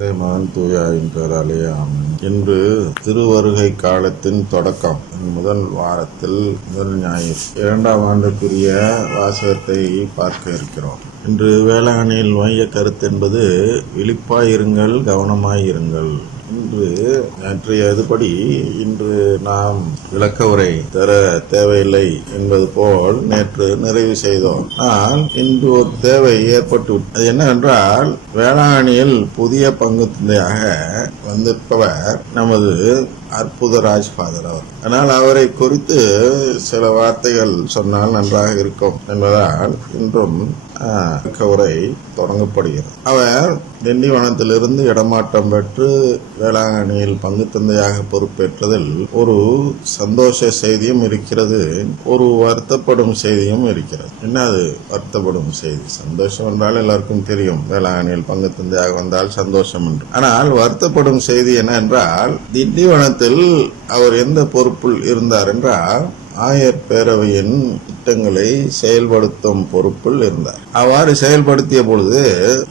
மகன் தூயாவின் பெயராலே ஆமென். இன்று திருவருகை காலத்தின் தொடக்கம். முதல் வாரத்தில் முதல் ஞாயிறு 2ஆம் ஆண்டுக்குரிய வாசகத்தை பார்க்க இருக்கிறோம். இன்று வேளாங்கண்ணியில் மைய கருத்து என்பது விழிப்பாயிருங்கள், கவனமாயிருங்கள். இன்று நேற்றைய இதுபடி இன்று நாம் விளக்க உரை தர தேவையில்லை என்பது போல் நேற்று நிறைவு செய்தோம். ஆனால் இன்று ஒரு தேவை ஏற்பட்டு, அது என்னவென்றால் வேளாங்கண்ணியில் புதிய பங்கு தந்தையாக வந்திருப்பவர் நமது அற்புதராஜ் ஃபாதர் அவர். ஆனால் அவரை குறித்து சில வார்த்தைகள் சொன்னால் நன்றாக இருக்கும் என்பதால் இன்றும் உரை தொடங்கப்படுகிறது. அவர் திண்டிவனத்திலிருந்து இடமாற்றம் பெற்று வேளாங்கண்ணியில் பங்கு தந்தையாக பொறுப்பேற்றதில் ஒரு சந்தோஷ செய்தியும் இருக்கிறது, ஒரு வருத்தப்படும் செய்தியும் இருக்கிறது. என்ன அது வருத்தப்படும் செய்தி? சந்தோஷம் என்றால் எல்லாருக்கும் தெரியும், வேளாங்கண்ணியில் பங்கு தந்தையாக வந்தால் சந்தோஷம் என்று. ஆனால் வருத்தப்படும் செய்தி என்ன என்றால், திண்டிவனத்தில் அவர் எந்த பொறுப்பில் இருந்தார் என்றால் ஆயர் பேரவையின் திட்டங்களை செயல்படுத்தும் பொறுப்பில் இருந்தார். அவ்வாறு செயல்படுத்திய பொழுது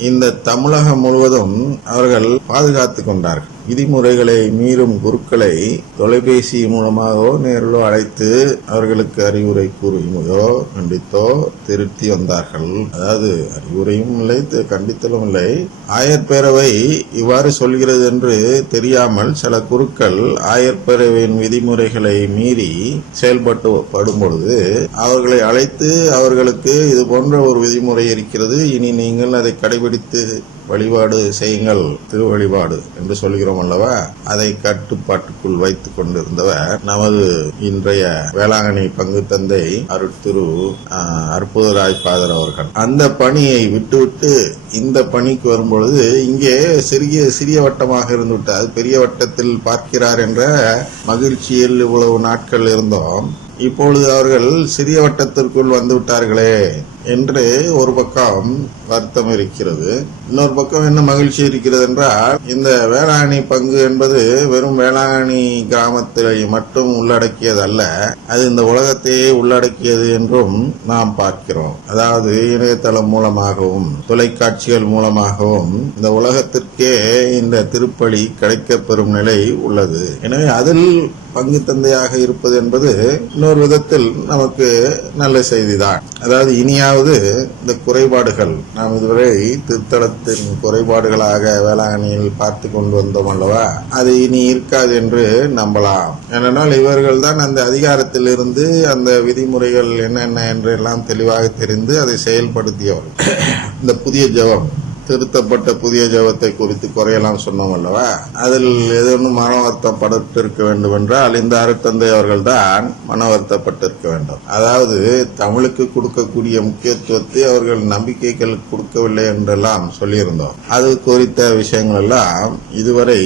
இந்த தமிழகம் முழுவதும் அவர்கள் பாதுகாத்துக் கொண்டார்கள். விதிமுறைகளை மீறும் குருக்களை தொலைபேசி மூலமாகவோ நேரிலோ அழைத்து அவர்களுக்கு அறிவுரை கூறியோ கண்டித்தோ திருத்தி வந்தார்கள். அதாவது அறிவுரையும் இல்லை, கண்டித்தலும் இல்லை. ஆயர் பேரவை இவ்வாறு சொல்கிறது என்று தெரியாமல் சில குருக்கள் ஆயர் பேரவையின் விதிமுறைகளை மீறி செயல்படும் பொழுது அவர்களை அழைத்து அவர்களுக்கு இது போன்ற ஒரு விதிமுறை இருக்கிறது, இனி நீங்கள் அதை கடைபிடித்து வழிபாடு செய்யுங்கள், திருவழிபாடு என்று சொல்கிறோம் அல்லவா, அதை கட்டுப்பாட்டுக்குள் வைத்துக் கொண்டிருந்தவர் நமது இன்றைய வேளாங்கண்ணி பங்கு தந்தை அருட்திரு அற்புதராஜ் ஃபாதர் அவர்கள். அந்த பணியை விட்டுவிட்டு இந்த பணிக்கு வரும்பொழுது இங்கே சிறிய வட்டமாக இருந்துவிட்டு அது பெரிய வட்டத்தில் பார்க்கிறார் என்ற மகிழ்ச்சியில் இவ்வளவு நாட்கள் இருந்தோம். இப்பொழுது அவர்கள் சிறிய வட்டத்திற்குள் வந்து விட்டார்களே என்று ஒரு பக்கம் வருத்தம் இருக்கிறது. இன்னொரு பக்கம் என்ன மகிழ்ச்சி இருக்கிறது என்றால், இந்த வேளாங்கண்ணி பங்கு என்பது வெறும் வேளாங்கண்ணி கிராமத்தை மட்டும் உள்ளடக்கியது அல்ல, அது இந்த உலகத்தையே உள்ளடக்கியது என்றும் நாம் பார்க்கிறோம். அதாவது இணையதளம் மூலமாகவும் தொலைக்காட்சிகள் மூலமாகவும் இந்த உலகத்திற்கே இந்த திருப்பலி கிடைக்கப்பெறும் நிலை உள்ளது. எனவே அதில் பங்கு தந்தையாக இருப்பது என்பது இன்னொரு விதத்தில் நமக்கு நல்ல செய்திதான். அதாவது இனியாவது இந்த குறைபாடுகள் நாம் இதுவரை திருத்தலத்தின் குறைபாடுகளாக வேளாங்கண்ணியில் பார்த்து கொண்டு வந்தோம் அல்லவா, அது இனி இருக்காது என்று நம்பலாம். ஏனென்றால் இவர்கள் தான் அந்த அதிகாரத்தில் இருந்து அந்த விதிமுறைகள் என்னென்ன என்று எல்லாம் தெளிவாக தெரிந்து அதை செயல்படுத்தியவர்கள். இந்த புதிய ஜெபம், திருத்தப்பட்ட புதிய ஜெபத்தை குறித்து குறையெல்லாம் சொன்னோம் அல்லவா, அதில் ஏதேனும் மன வருத்தப்பட்டிருக்க வேண்டும் என்றால் இந்த அருட்தந்தை அவர்கள் தான் மன வருத்தப்பட்டிருக்க வேண்டும். அதாவது தமிழுக்கு கொடுக்கக்கூடிய முக்கியத்துவத்தை அவர்கள் நம்பிக்கைகள் கொடுக்கவில்லை என்றெல்லாம் சொல்லியிருந்தோம். அது குறித்த விஷயங்கள் எல்லாம் இதுவரை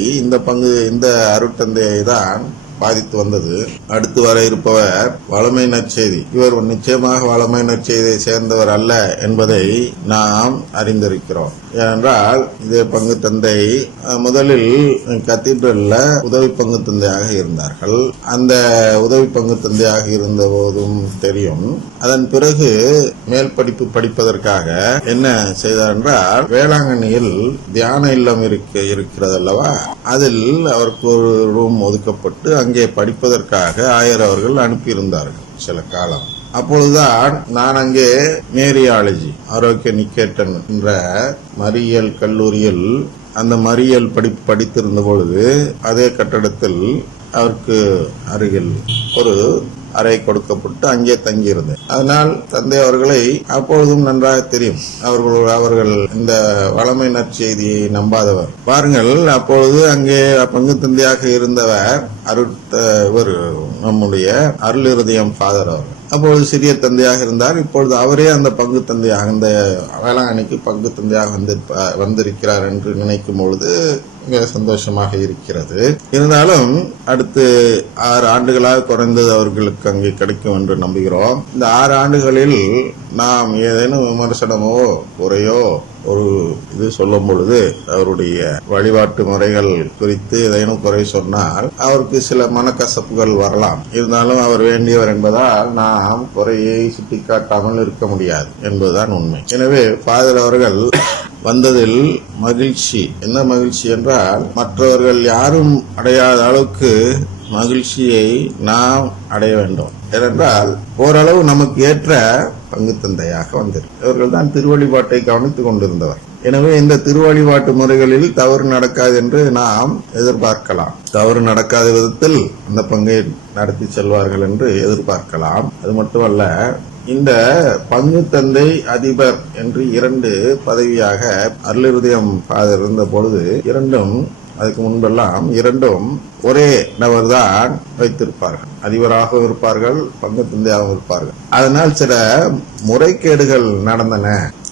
இந்த அருட்தந்தையை தான் பாதித்து வந்தது. அடுத்து வர இருப்பவர் வளமை நற்செய்தி. இவர் நிச்சயமாக வளமை நற்செய்தியை சேர்ந்தவர் அல்ல என்பதை நாம் அறிந்திருக்கிறோம். ஏனென்றால் இதே பங்கு தந்தை முதலில் கத்தீட்ரல்ல உதவி பங்கு தந்தையாக இருந்தார்கள். அந்த உதவி பங்கு தந்தையாக இருந்த போதும் தெரியும். அதன் பிறகு மேல் படிப்பு படிப்பதற்காக என்ன செய்தார் என்றால், வேளாங்கண்ணியில் தியான இல்லம் இருக்கிறது அல்லவா, அதில் அவருக்கு ஒரு ரூம் ஒதுக்கப்பட்டு அங்கே படிப்பதற்காக ஆயர் அவர்கள் அனுப்பியிருந்தார்கள் சில காலம். அப்பொழுதுதான் நான் அங்கே மேரியாலஜி ஆரோக்கிய நிக்கேட்டன் என்ற மரியல் கல்லூரியில் அந்த மரியல் படித்திருந்த பொழுது அதே கட்டடத்தில் அவருக்கு அருகில் ஒரு அறை கொடுக்கப்பட்டு அங்கே தங்கியிருந்தேன். அதனால் தந்தை அவர்களை அப்பொழுதும் நன்றாக தெரியும். அவர்கள் இந்த வளமை நற்செய்தியை நம்பாதவர். பாருங்கள், அப்பொழுது அங்கே பங்கு தந்தையாக இருந்தவர் இவர் நம்முடைய அருள் இருதயம் ஃபாதர் அவர். அப்பொழுது சிறிய தந்தையாக இருந்தார். இப்பொழுது அவரே அந்த பங்கு தந்தையாக, அந்த வேளாங்கண்ணிக்கு பங்கு தந்தையாக வந்திருக்கிறார் என்று நினைக்கும் பொழுது மிக சந்தோஷமாக இருக்கிறது. இருந்தாலும் அடுத்து 6 ஆண்டுகளாக குறைந்தது அவர்களுக்கு அங்கே கிடைக்கும் என்று நம்புகிறோம். இந்த 6 ஆண்டுகளில் நாம் ஏதேனும் விமர்சனமோ குறையோ ஒரு இது சொல்லும் பொழுது அவருடைய வழிபாட்டு முறைகள் குறித்து ஏதேனும் குறை சொன்னால் அவருக்கு சில மனக்கசப்புகள் வரலாம். இருந்தாலும் அவர் வேண்டியவர் என்பதால் நாம் குறையை சுட்டிக்காட்டாமல் இருக்க முடியாது என்பதுதான் உண்மை. எனவே ஃபாதர் அவர்கள் வந்ததில் மகிழ்ச்சி. என்ன மகிழ்ச்சி என்றால், மற்றவர்கள் யாரும் அடையாத அளவுக்கு மகிழ்ச்சியை நாம் அடைய வேண்டும். ஏனென்றால் ஓரளவு நமக்கு ஏற்ற பங்கு தந்தையாக வந்தது. இவர்கள் தான் திருவழிபாட்டை கவனித்துக் கொண்டிருந்தவர். எனவே இந்த திருவழிபாட்டு முறைகளில் தவறு நடக்காது என்று நாம் எதிர்பார்க்கலாம். தவறு நடக்காத விதத்தில் அந்த பங்கை நடத்தி செல்வார்கள் என்று எதிர்பார்க்கலாம். அது மட்டுமல்ல, இந்த பங்கு தந்தை அதிபர் என்று 2 பதவியாக அருளிருதயம் ஃபாதர் இருந்த பொழுது அதுக்கு முன்பெல்லாம் 2 ஒரே நபர் தான் வைத்திருப்பார்கள். அதிபராகவும் இருப்பார்கள், பங்கு தந்தையாகவும் இருப்பார்கள். அதனால் சில முறைகேடுகள் நடந்தன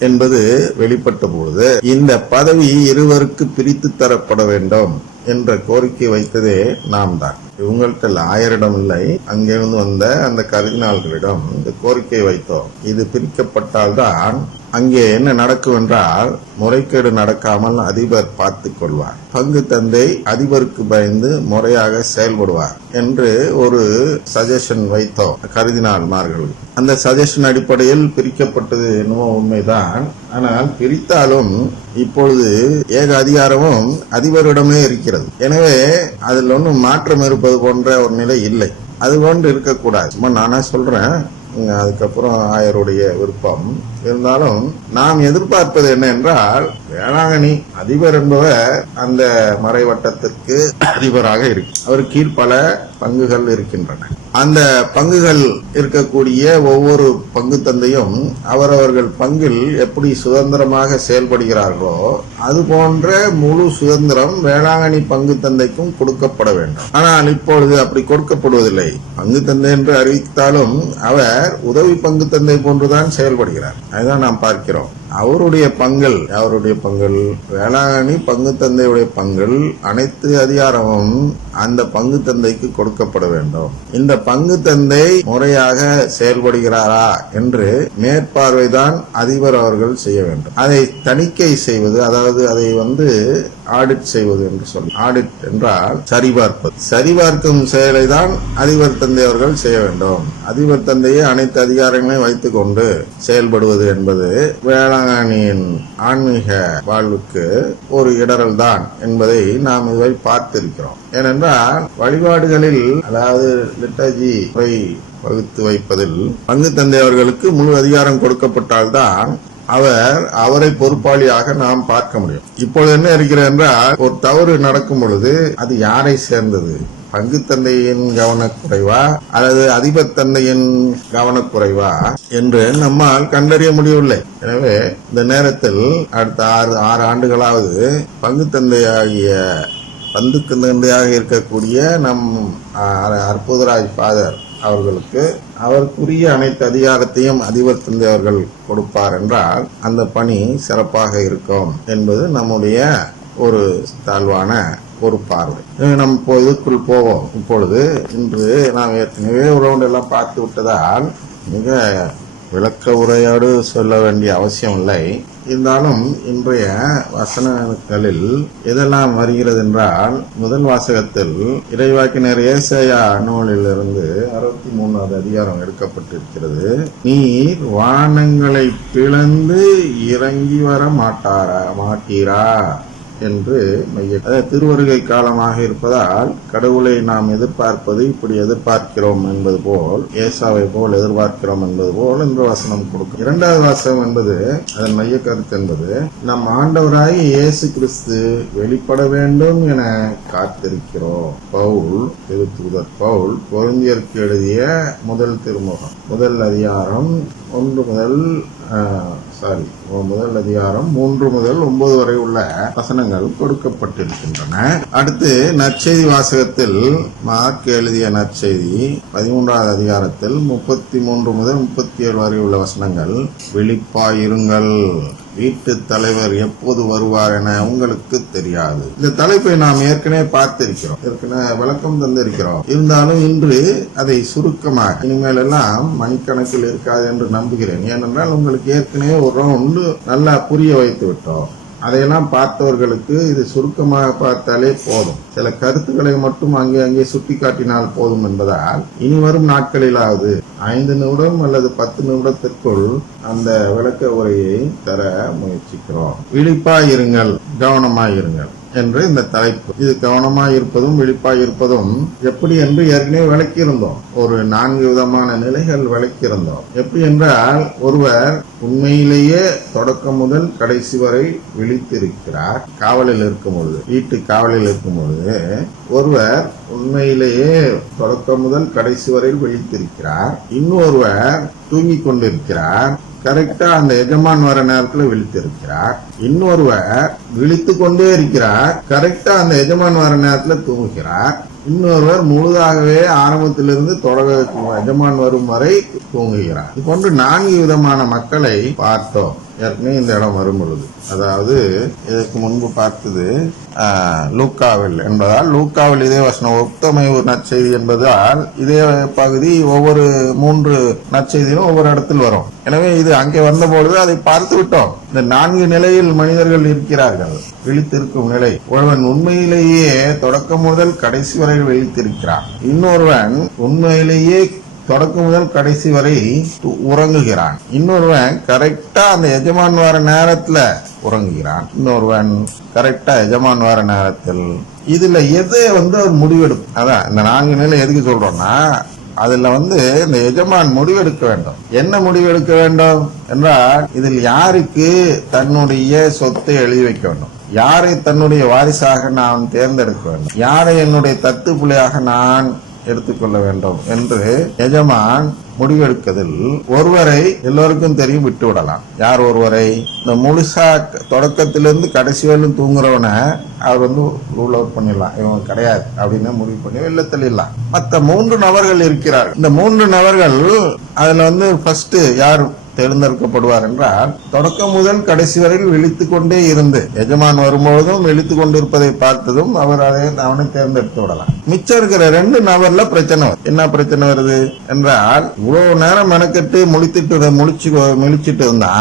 என்பது வெளிப்பட்ட பொழுது இந்த பதவி இருவருக்கு பிரித்து தரப்பட வேண்டும் என்ற கோரிக்கை வைத்ததே நாம் தான். இவங்கள்ட்ட ஆயரிடம் இல்லை, அங்கிருந்து வந்த அந்த கர்தினால்களிடம் இந்த கோரிக்கை வைத்தோம். இது பிரிக்கப்பட்டால்தான் அங்கே என்ன நடக்கும் என்றால், முறைகேடு நடக்காமல் அதிபர் பார்த்துக் கொள்வார், பங்கு தந்தை அதிபருக்கு பயந்து முறையாக செயல்படுவார் என்று ஒரு சஜஷன் வைத்தோம் கர்தினால்மார்கள். அந்த சஜஷன் அடிப்படையில் பிரிக்கப்பட்டது என்னவோ உண்மைதான். ஆனால் பிரித்தாலும் இப்பொழுது ஏக அதிகாரமும் அதிபரிடமே இருக்கிறது. எனவே அதில் ஒன்றும் மாற்றம் இருப்பது போன்ற ஒரு நிலை இல்லை. அது போன்று இருக்கக்கூடாது. சும்மா நானா சொல்றேன், அதுக்கப்புறம் ஆயருடைய விருப்பம். இருந்தாலும் நாம் எதிர்பார்ப்பது என்ன என்றால், வேளாங்கண்ணி அதிபர் என்பவர் அந்த மறைவட்டத்திற்கு அதிபராக இருக்கு. அவர் கீழ் பல பங்குகள் இருக்கின்றன. அந்த பங்குகள் இருக்கக்கூடிய ஒவ்வொரு பங்கு தந்தையும் அவரவர்கள் பங்கில் எப்படி சுதந்திரமாக செயல்படுகிறார்களோ அது போன்ற முழு சுதந்திரம் வேளாங்கண்ணி பங்கு தந்தைக்கும் கொடுக்கப்பட வேண்டும். ஆனால் இப்பொழுது அப்படி கொடுக்கப்படுவதில்லை. பங்கு தந்தை என்று அறிவித்தாலும் அவர் உதவி பங்கு தந்தை போன்றுதான் செயல்படுகிறார். அதுதான் நாம் பார்க்கிறோம். அவருடைய பங்கள் வேளாங்கண்ணி பங்கு தந்தையுடைய பங்கள் அனைத்து அதிகாரமும் அந்த பங்கு தந்தைக்கு கொடுக்கப்பட வேண்டும். இந்த பங்கு தந்தை முறையாக செயல்படுகிறாரா என்று மேற்பார்வைதான் அதிபர் அவர்கள் செய்ய வேண்டும். அதை தணிக்கை செய்வது, அதாவது அதை ஆடிட் செய்வது என்று சொல்லும். ஆடிட் என்றால் சரிபார்ப்பது. சரிபார்க்கும் செயலை தான் அதிபர் தந்தை அவர்கள் செய்ய வேண்டும். அதிபர் தந்தையை அனைத்து அதிகாரங்களையும் வைத்துக் கொண்டு செயல்படுவது என்பது வேளாங்கண்ணியின் ஆன்மீக வாழ்வுக்கு ஒரு இடரல் தான் என்பதை நாம் இதை பார்த்திருக்கிறோம். ஏனென்றால் வழிபாடுகளில், அதாவது லிட்டர்ஜி முறை வகுத்து வைப்பதில் பங்கு தந்தை அவர்களுக்கு முழு அதிகாரம் கொடுக்கப்பட்டால்தான் அவரை பொறுப்பாளியாக நாம் பார்க்க முடியும். இப்பொழுது என்ன இருக்கிறது என்றால், ஒரு தவறு நடக்கும் பொழுது அது யாரை சேர்ந்தது? பங்கு தந்தையின் கவனக்குறைவா அல்லது அதிபர் தந்தையின் கவனக்குறைவா என்று நம்மால் கண்டறிய முடியவில்லை. எனவே இந்த நேரத்தில் அடுத்த 6 ஆண்டுகளாவது பங்கு தந்தையாக இருக்கக்கூடிய நம் அற்புதராஜ் ஃபாதர் அவர்களுக்கு அவருக்குரிய அனைத்து அதிகாரத்தையும் அதிபர் தந்தை அவர்கள் கொடுப்பார் என்றால் அந்த பணி சிறப்பாக இருக்கும் என்பது நம்முடைய ஒரு தாழ்வான ஒரு பார்வை. நம்ம இதுக்குள் போவோம். இப்பொழுது இன்று நாம் ஏற்கனவே உறவுண்டு எல்லாம் பார்த்து விட்டதால் மிக விளக்க உரையோடு சொல்ல வேண்டிய அவசியம் இல்லை. இருந்தாலும் இன்றைய வசனங்களில் எதெல்லாம் வருகிறது என்றால், முதல் வாசகத்தில் இறைவாக்கினர் ஏசாயா நூலிலிருந்து 63வது அதிகாரம் எடுக்கப்பட்டிருக்கிறது. நீர் வானங்களை பிளந்து இறங்கி வர மாட்டீரா என்று திருவருகை காலமாக இருப்பதால் கடவுளை நாம் எதிர்பார்ப்பது இப்படி எதிர்பார்க்கிறோம் என்பது போல், ஏசாவை போல் எதிர்பார்க்கிறோம் என்பது போல் இந்த வசனம் கொடுக்கும். 2வது வாசகம் என்பது, அதன் மைய கருத்து என்பது, நம் ஆண்டவராய் இயேசு கிறிஸ்து வெளிப்பட வேண்டும் என காத்திருக்கிறோம். திருத்தூதர் பவுல் கொரிந்தியருக்கு எழுதிய முதல் திருமுகம் முதல் அதிகாரம் 3 முதல் 9 வரை உள்ள வசனங்கள் கொடுக்கப்பட்டிருக்கின்றன. அடுத்து நற்செய்தி வாசகத்தில் மார்க் எழுதிய நற்செய்தி 13வது அதிகாரத்தில் 33 முதல் 37 வரை உள்ள வசனங்கள், விழிப்பாயிருங்கள், வீட்டு தலைவர் எப்போது வருவார் என உங்களுக்கு தெரியாது. இந்த தலைப்பை நாம் ஏற்கனவே பார்த்திருக்கிறோம், ஏற்கனவே விளக்கம் தந்திருக்கிறோம். இருந்தாலும் இன்று அதை சுருக்கமாக, இனிமேல் எல்லாம் மணிக்கணக்கில் இருக்காது என்று நம்புகிறேன். ஏனென்றால் உங்களுக்கு ஏற்கனவே ஒரு ரவுண்டு நல்லா புரிய வைத்து விட்டோம். அதையெல்லாம் பார்த்தவர்களுக்கு இது சுருக்கமாக பார்த்தாலே போதும். சில கருத்துக்களை மட்டும் அங்கே சுட்டி காட்டினால் போதும் என்பதால் இனி வரும் நாட்களிலாவது 5 நிமிடம் அல்லது 10 நிமிடத்திற்குள் அந்த விளக்க உரையை தர முயற்சிக்கிறோம். விழிப்பாயிருங்கள், கவனமாயிருங்கள் என்று இந்த தலைப்பு. இது கவனமாய் இருப்பதும் விழிப்பாய் இருப்பதும் எப்படி என்று ஏற்கனவே விளக்கியிருந்தோம். ஒரு 4 விதமான நிலைகள் விளக்கியிருந்தோம். எப்படி என்றால், ஒருவர் உண்மையிலேயே தொடக்கம் முதல் கடைசி வரை விழித்திருக்கிறார். காவலில் இருக்கும் பொழுது, வீட்டு காவலில் இருக்கும் பொழுது ஒருவர் உண்மையிலேயே தொடக்கம் முதல் கடைசி வரை விழித்திருக்கிறார். இன்னொருவர் தூங்கிக் கொண்டிருக்கிறார். கரெக்டா அந்த எஜமான் வர நேரத்துல விழித்திருக்கிறார். இன்னொருவர் விழித்து கொண்டே இருக்கிறார். கரெக்டா அந்த எஜமான் வர நேரத்துல தூங்குகிறார். இன்னொருவர் முழுதாகவே ஆரம்பத்திலிருந்து எஜமான் வரும் வரை தூங்குகிறார். இது போன்று 4 விதமான மக்களை பார்த்தோம் ஏற்கனவே இந்த இடம் வரும் பொழுது. அதாவது இதற்கு முன்பு பார்த்தது லூக்காவில் என்பதால், லூக்காவில் இதே வசனம் ஒத்தமை ஒரு நற்செய்தி என்பதால் இதே பகுதி ஒவ்வொரு 3 நற்செய்தியும் ஒவ்வொரு இடத்தில் வரும். எனவே இது அங்கே வந்தபொழுது அதை பார்த்து விட்டோம். இந்த 4 நிலையில் மனிதர்கள் இருக்கிறார்கள். விழித்திருக்கும் நிலை, ஒருவன் உண்மையிலேயே தொடக்கம் முதல் கடைசி வரை விழித்திருக்கிறான். இன்னொருவன் உண்மையிலேயே தொடக்கம் முதல் கடைசி வரை உறங்குகிறான். இன்னொருவன் கரெக்டா அந்த எஜமான் வர நேரத்துல உறங்குகிறான். இன்னொருவன் கரெக்டா எஜமான் வர நேரத்தில். இதுல எது ஒரு முடிவெடுக்கும். அதான் இந்த 4 நிலை எதுக்கு சொல்றோம்னா, அதுல இந்த எஜமான் முடிவெடுக்க வேண்டும். என்ன முடிவெடுக்க வேண்டும் என்றால், இதில் யாருக்கு தன்னுடைய சொத்தை எழுதி வைக்க வேண்டும், யாரை தன்னுடைய வாரிசாக நான் தேர்ந்தெடுக்க வேண்டும், யாரை என்னுடைய தத்து பிள்ளையாக நான் எடுத்துக்கொள்ள வேண்டும் என்று எஜமான் முடிவெடுக்கதில் ஒருவரை எல்லோருக்கும் தெரியும் விட்டு விடலாம். யார் ஒருவரை? இந்த முழுசா தொடக்கத்திலிருந்து கடைசி வரையும் தூங்குறவன அவர் ரூல் அவுட் பண்ணிடலாம், இவங்க கிடையாது அப்படின்னு முடிவு பண்ணி வெளில தள்ளிடலாம். மற்ற 3 நபர்கள் இருக்கிறார்கள். இந்த 3 நபர்கள் அதுல ஃபர்ஸ்ட் யார் தேர்ந்தெடுக்கப்படுவார் என்றால், தொடக்கம் முதல் கடைசி வரையில் விழித்துக் கொண்டே இருந்து எஜமான் வரும்பொழுதும் விழித்துக் கொண்டிருப்பதை பார்த்ததும் அவனை தேர்ந்தெடுத்து விடலாம். மிச்சம் இருக்கிற 2 நபர்ல பிரச்சனை. என்ன பிரச்சனை வருது என்றால், இவ்வளவு நேரம் மெனக்கெட்டு முழிச்சிட்டு இருந்தா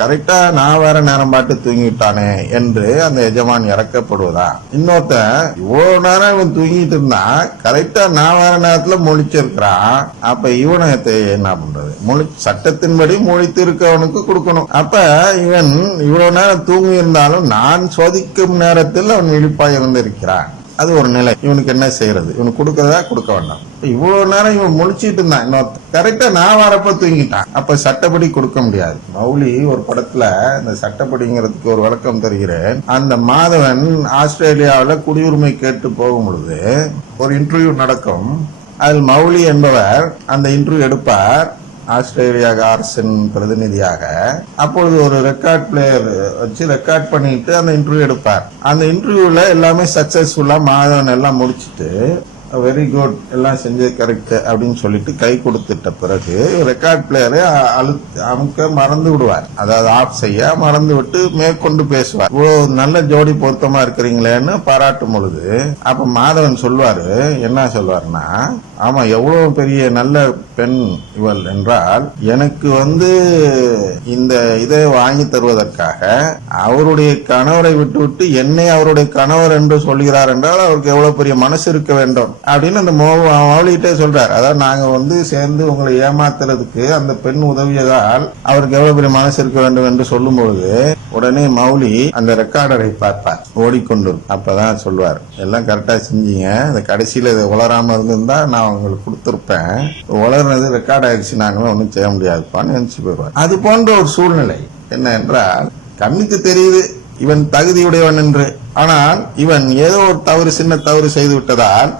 கரெக்டா நான் வேற நேரம் பாட்டு தூங்கிட்டானே என்று அந்த எஜமான் இறக்கப்படுவதா? இன்னொருத்த இவ்வளவு நேரம் இவன் தூங்கிட்டு இருந்தா கரெக்டா நான் வேற நேரத்துல முழிச்சிருக்கிறான், அப்ப இவனை என்ன பண்றது? சட்டத்தின்படி முழித்து இருக்கவனுக்கு கொடுக்கணும். அப்ப இவன் இவ்வளவு நேரம் தூங்கி இருந்தாலும் நான் சோதிக்கும் நேரத்தில் அவன் விழிப்பாய் இருந்திருக்கிறான். அது ஒரு நிலை. இவனுக்கு என்ன செய்யறது? இவனுக்கு கொடுக்கறதா கொடுக்க வேண்டாம். இவ்வளவு நேரம் இவன் முழிச்சிட்டு இருந்தான், இன்னொருத்த கரெக்டா நான் வரப்ப தூங்கிட்டான், அப்ப சட்டப்படி கொடுக்க முடியாது. மௌலி ஒரு படத்துல இந்த சட்டப்படிங்கிறதுக்கு ஒரு விளக்கம் தருகிறேன். அந்த மாதவன் ஆஸ்திரேலியாவில குடியுரிமை கேட்டு போகும் பொழுது ஒரு இன்டர்வியூ நடக்கும். அதில் மௌலி என்பவர் அந்த இன்டர்வியூ எடுப்பார், ஆஸ்திரேலியா அரசின் பிரதிநிதியாக. அப்பொழுது ஒரு ரெக்கார்ட் பிளேயர் வச்சு ரெக்கார்ட் பண்ணிட்டு அந்த இன்டர்வியூ எடுப்பார். அந்த இன்டர்வியூல எல்லாமே சக்சஸ்ஃபுல்லா மாதவன் எல்லாம் முடிச்சுட்டு வெரி குட், எல்லாம் செஞ்சது கரெக்ட் அப்படின்னு சொல்லிட்டு கை கொடுத்துட்ட பிறகு ரெக்கார்ட் பிளேயரை அமுக்க மறந்து விடுவார். அதாவது ஆஃப் செய்ய மறந்து விட்டு மேற்கொண்டு பேசுவார். இவ்வளவு நல்ல ஜோடி பொருத்தமா இருக்கிறீங்களேன்னு பாராட்டும் பொழுது அப்ப மாதவன் சொல்வாரு, என்ன சொல்வாருன்னா, ஆமா எவ்வளவு பெரிய நல்ல பெண் இவள் என்றால், எனக்கு இந்த இதை வாங்கி தருவதற்காக அவருடைய கணவரை விட்டு என்னை அவருடைய கணவர் என்று சொல்கிறார் என்றால் அவருக்கு எவ்வளவு பெரிய மனசு இருக்க வேண்டும் அப்படின்னு அந்த மௌலிகிட்டே சொல்றாரு. அதாவது நாங்க சேர்ந்து உங்களை ஏமாத்துறதுக்கு அந்த பெண் உதவியதால் அவருக்கு எவ்வளவு பெரிய மனசு இருக்க வேண்டும் என்று சொல்லும் பொழுது உடனே மௌலி அந்த ரெக்கார்டரை பார்ப்பார், ஓடிக்கொண்டு. அப்பதான் சொல்வார், எல்லாம் கரெக்டா செஞ்சீங்க, இந்த கடைசியில இதை உளராம இருந்திருந்தா நான் உங்களுக்கு கொடுத்திருப்பேன், உளர்னது ரெக்கார்ட் ஆயிடுச்சு, நாங்களும் ஒன்னும் செய்ய முடியாதுப்பான்னு நினைச்சு போயிடுவார். அது போன்ற ஒரு சூழ்நிலை. என்ன என்றால், கண்ணுக்கு தெரியுது இவன் தகுதியுடையவன் என்று, ஆனால் இவன் ஏதோ ஒரு சின்ன தவறு செய்து விட்டதால்